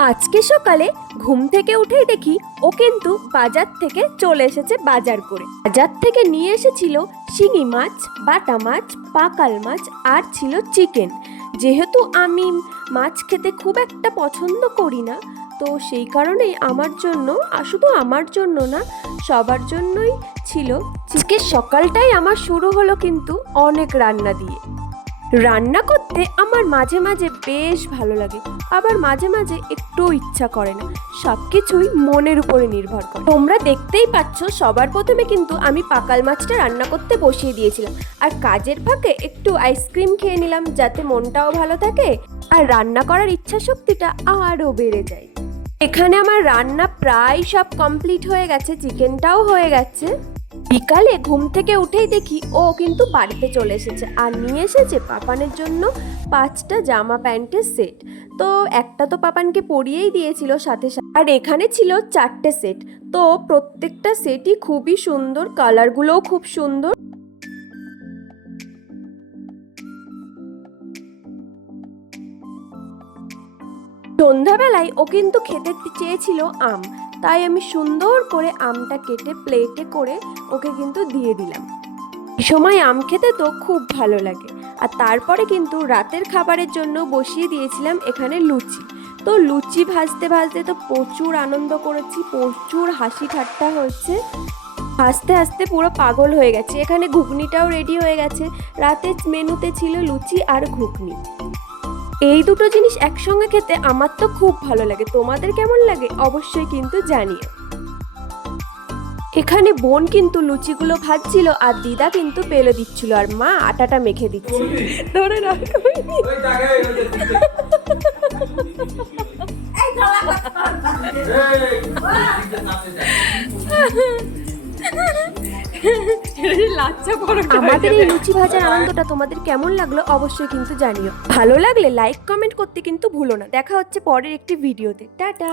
আজকে সকালে ঘুম থেকে উঠেই দেখি ও কিন্তু বাজার থেকে চলে এসেছে বাজার করে। বাজার থেকে নিয়ে এসেছিল শিঙি মাছ, বাটা মাছ, পাকাল মাছ আর ছিল চিকেন। যেহেতু আমি মাছ খেতে খুব একটা পছন্দ করি না, তো সেই কারণেই আমার জন্য শুধু আমার জন্য না, সবার জন্যই ছিল। আজকে সকালটাই আমার শুরু হলো কিন্তু অনেক রান্না দিয়ে। রান্না করতে আমার মাঝে মাঝে বেশ ভালো লাগে। আবার মাঝে মাঝে একটুও ইচ্ছা করে না। সব কিছুই মনের উপরে নির্ভর করে। তোমরা দেখতেই পাচ্ছ, সবার প্রথমে কিন্তু আমি পাকাল মাছটা রান্না করতে বসিয়ে দিয়েছিলাম। আর কাজের ফাঁকে একটু আইসক্রিম খেয়ে নিলাম, যাতে মনটাও ভালো থাকে। আর রান্না করার ইচ্ছা শক্তিটা আরও বেড়ে যায়। এখানে আমার রান্না প্রায় সব কমপ্লিট হয়ে গেছে, চিকেনটাও হয়ে গেছে। বিকালে ঘুম থেকে উঠেই দেখি ও কিন্তু বাড়িতে চলে এসেছে আর নিয়ে এসেছে পাপানের জন্য পাঁচটা জামা প্যান্টের সেট। তো একটা তো পাপানকে পরিয়েই দিয়েছিল সাথে সাথে। আর এখানে ছিল চারটে সেট। তো প্রত্যেকটা সেটই খুবই সুন্দর, কালারগুলোও খুব সুন্দর। সন্ধ্যাবেলায় ও কিন্তু খেতে চেয়েছিল আম। তাই আমি সুন্দর করে আমটা কেটে প্লেটে করে ওকে কিন্তু দিয়ে দিলাম। সময় আম খেতে তো খুব ভালো লাগে। আর তারপরে কিন্তু রাতের খাবারের জন্য বসিয়ে দিয়েছিলাম এখানে লুচি। তো লুচি ভাজতে ভাজতে তো প্রচুর আনন্দ করেছি, প্রচুর হাসি ঠাট্টা হচ্ছে হাসতে হাসতে পুরো পাগল হয়ে গেছে। এখানে ঘুগনিটাও রেডি হয়ে গেছে। রাতের মেনুতে ছিল লুচি আর ঘুগনি। এই দুটো জিনিস একসঙ্গে খেতে আমার তো খুব ভালো লাগে তোমাদের কেমন লাগে অবশ্যই কিন্তু জানিও এখানে বোন কিন্তু লুচিগুলো ভাজছিল আর দিদা কিন্তু পেলে দিচ্ছিল আর মা আটাটা মেখে দিচ্ছে ধরে রাখো আমাদের এই লুচি ভাজার আনন্দটা তোমাদের কেমন লাগল অবশ্যই কিন্তু জানিও। ভালো লাগলে লাইক কমেন্ট করতে কিন্তু ভুলো না। দেখা হচ্ছে পরের একটি ভিডিওতে টাটা!